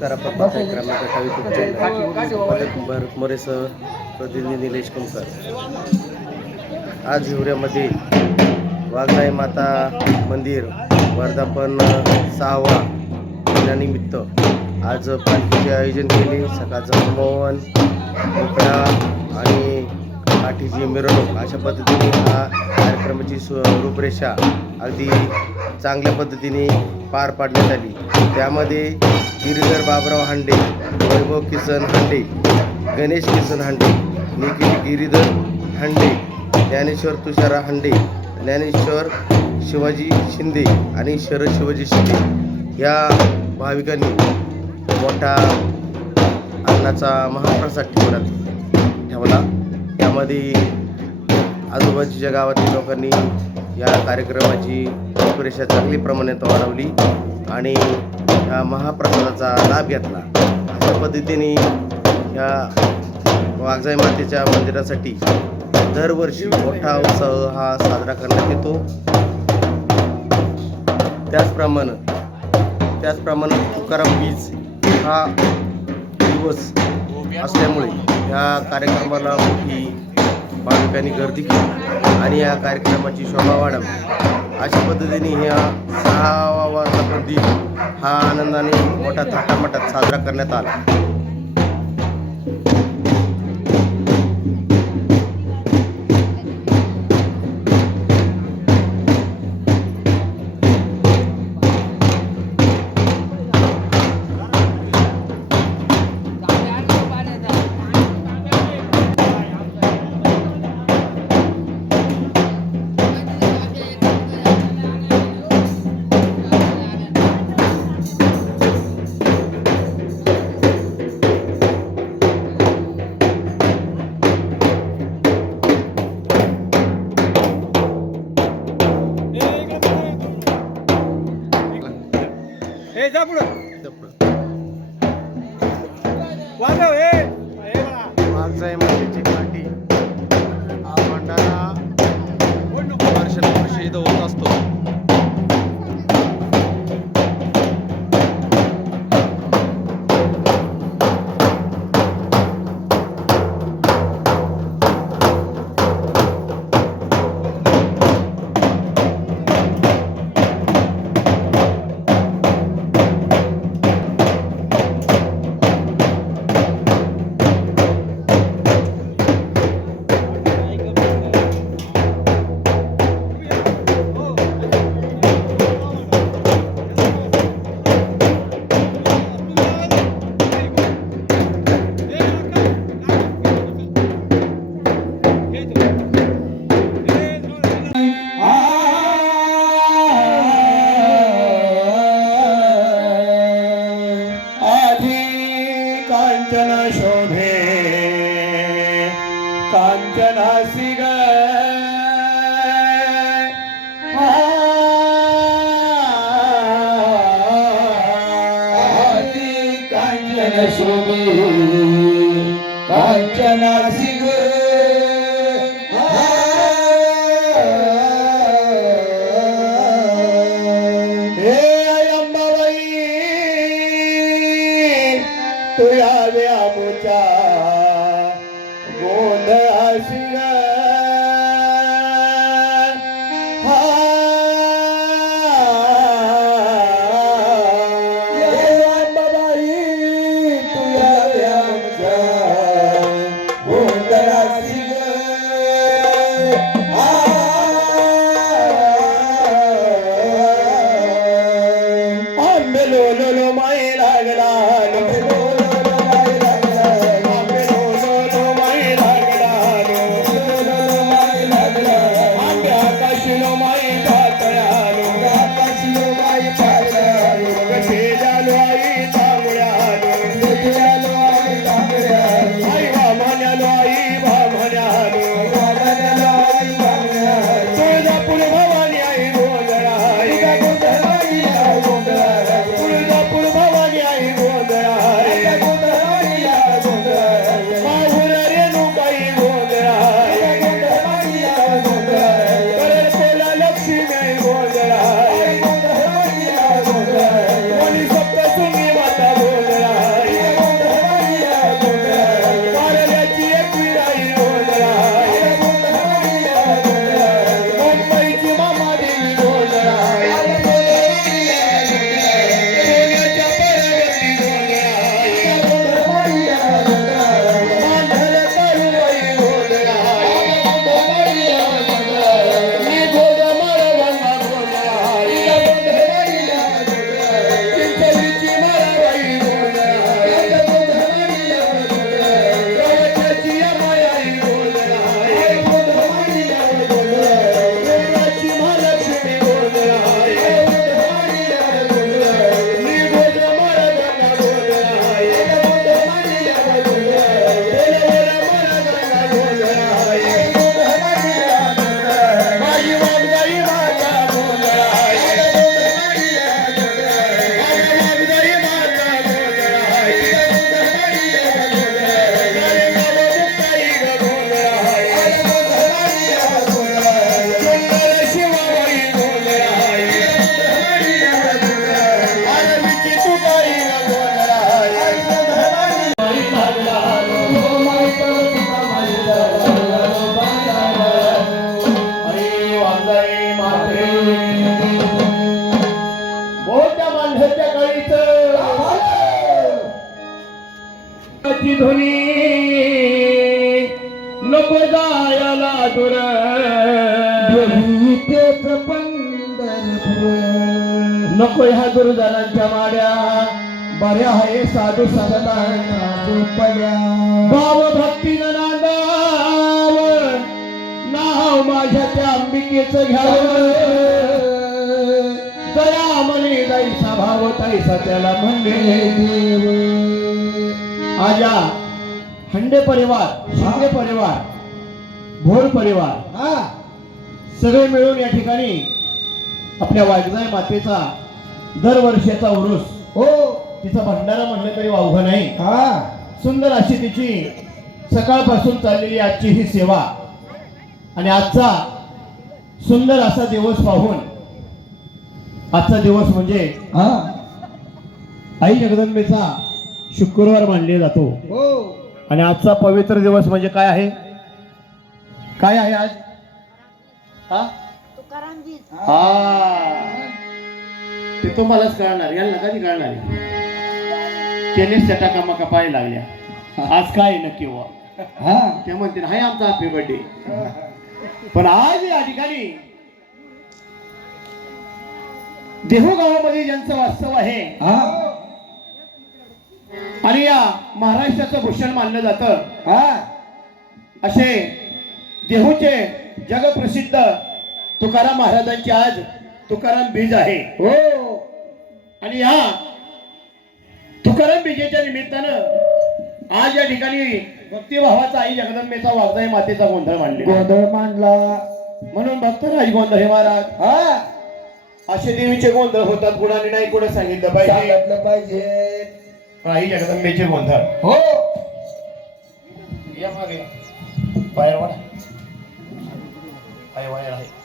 नमस्कार. आपण पाहताय ग्रामीण कथा यूट्यूब चॅनल. भरत मोरेसह प्रतिनिधी निलेश कुमकर. आज हिवऱ्यामध्ये वाघजाई माता मंदिर वर्धापन 6वा दिनानिमित्त आज पालखीचे आयोजन केले. सकाळचं होमहवन, मोकळा आणि काठीची मिरवणूक अशा पद्धतीने हा कार्यक्रमाची रूपरेषा अगदी चांगल्या पद्धतीने पार पाडण्यात आली. त्यामध्ये गिरीधर बाबराव हांडे, वैभव किसन हांडे, गणेश किसन हांडे, निखिल गिरीधर हांडे, ज्ञानेश्वर तुषार हांडे, ज्ञानेश्वर शिवाजी शिंदे आणि शरद शिवाजी शिंदे या भाविकांनी मोठा अन्नाचा महाप्रसाद ठेवला. त्यामध्ये आजूबाजूच्या गावातील लोकांनी या कार्यक्रमाची रूपरेषा चांगली प्रमाणात वाढवली आणि या महाप्रसादाचा लाभ घेतला. अशा पद्धतीने या वाघजाई मातेच्या मंदिरासाठी दरवर्षी मोठा उत्सव हा साजरा करण्यात येतो. त्याचप्रमाणे तुकाराम बीज हा दिवस असल्यामुळे या कार्यक्रमाला मोठी भाविकांनी गर्दी केली आणि या कार्यक्रमाची शोभा वाढवली. अशा पद्धतीने ह्या 6वा वर्धापन दिन हा आनंदाने मोठ्या थाटामाटात साजरा करण्यात आला. वाघजाई मातेची काठी हा भंडारा वर्षानुवर्षी इथं होत असतो. कांचन शोभे कांचनासी ग कांचन शोभे कांचनासी ग तुया व्यामुचा गोंधळाशी अंबाबाई तुया व्यामुचा गोंधळाशी आंबेलो लो माई लागला my धुनी नको जायला दूर तेच पंढरपूर नको ह्या दुर्जनांच्या माड्या बऱ्या आहे साधू संतांच्या भाव भक्तीनं नांदाव नाव माझ्या त्या अंबिकेचं घ्यावं जया म्हणे जाईसा भाव ताईसा त्याला म्हणले देव आजा हंडे परिवार शिंदे परिवार भोर परिवार सगळे मिळून या ठिकाणी आपल्या वाघजाई मातेचा दरवर्षीचा उरूस हो तिचा भंडारा म्हणलं तरी वावघं नाही सुंदर अशी तिची सकाळपासून चाललेली आजची ही सेवा आणि आजचा सुंदर असा दिवस पाहून आजचा दिवस म्हणजे आई जगदंबेचा शुक्रवार मानले जातो आणि आजचा पवित्र दिवस म्हणजे काय आहे आज ते तुम्हालाच कळणार यांना कधी कळणार त्यानेच त्या टाकामा पाहायला लागल्या आज काय नक्की ते म्हणते हाय आमचा हॅपी बर्थडे पण आज या ठिकाणी देहू गावामध्ये ज्यांचं वास्तव आहे आणि या महाराष्ट्राचं भूषण मानलं जातं असे देहूचे जगप्रसिद्ध तुकाराम महाराजांची आज तुकाराम बीज आहे आणि या तुकाराम बीजेच्या निमित्तानं आज या ठिकाणी भक्तिभावाचा आई जगदंबेचा वाघजाई मातेचा गोंधळ मांडला म्हणून भक्त राज गोंधळ हे महाराज असे देवीचे गोंधळ होतात कुणाने नाही कुठे सांगितलं पाहिजे आई जगदंबेचे गोंधळ हो या मागे पाय वाढा पाय वाढा आहे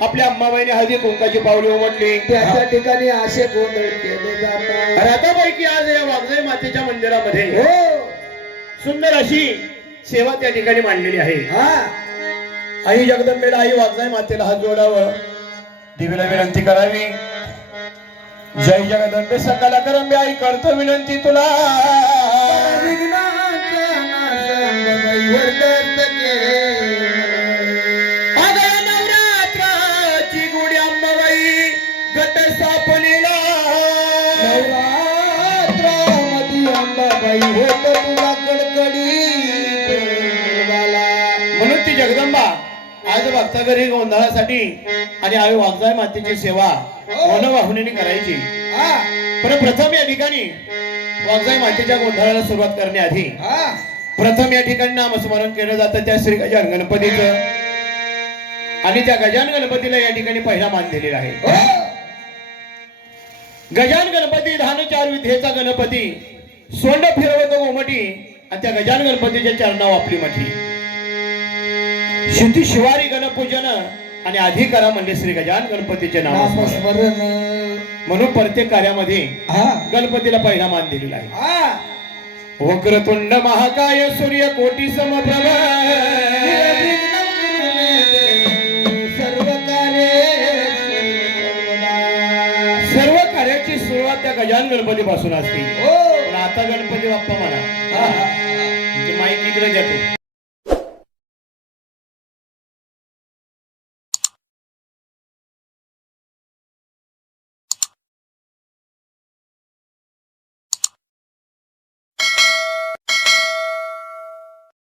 आपल्या अंबाबाईने हळदी कुंकाची पावले उमटली त्या ठिकाणी असे गोंधळ केले जातात रथापैकी आज या वाघजाई मातेच्या मंदिरामध्ये सुंदर अशी सेवा त्या ठिकाणी मांडलेली आहे आई जगदंबेला आई वाघजाई मातेला हात जोडावं देवीला विनंती करावी जय जगदंबे सकला करंबे आई करतो विनंती तुला नवरात्राची गुढी अंबाबाई गट स्थापनेला नवरात्रामध्ये अंबाबाई होत तुला कडकडी म्हणून ती जगदंबा आज भक्ता घरी गोंधळासाठी आणि आई वाघजाई मातेची सेवा मनवाहुनीने करायची पण प्रथम या ठिकाणी वाघजाई मातेच्या गोंधळाला सुरुवात करण्याआधी प्रथम या ठिकाणी नामस्मरण केलं जातं त्या श्री गजानन गणपतीचं आणि त्या गजानन गणपतीला या ठिकाणी पहिला मान दिलेला आहे गजानन गणपती धान चार विद्येचा गणपती सोंड फिरवतो गोमटी आणि त्या गजानन गणपतीच्या चरणावर आपली मठी शेती शिवारी गणपूजन आणि आधी करा म्हणजे श्री गजानन गणपतीचे नामस्मरण म्हणून प्रत्येक कार्यामध्ये गणपतीला पहिला मान दिलेला आहे वक्रतुंड महाकाय सूर्य कोटी समप्रभ सर्व कार्याची सुरुवात त्या गजानन गणपती पासून असते पण आता गणपती बाप्पा म्हणा माईक इकडे जातो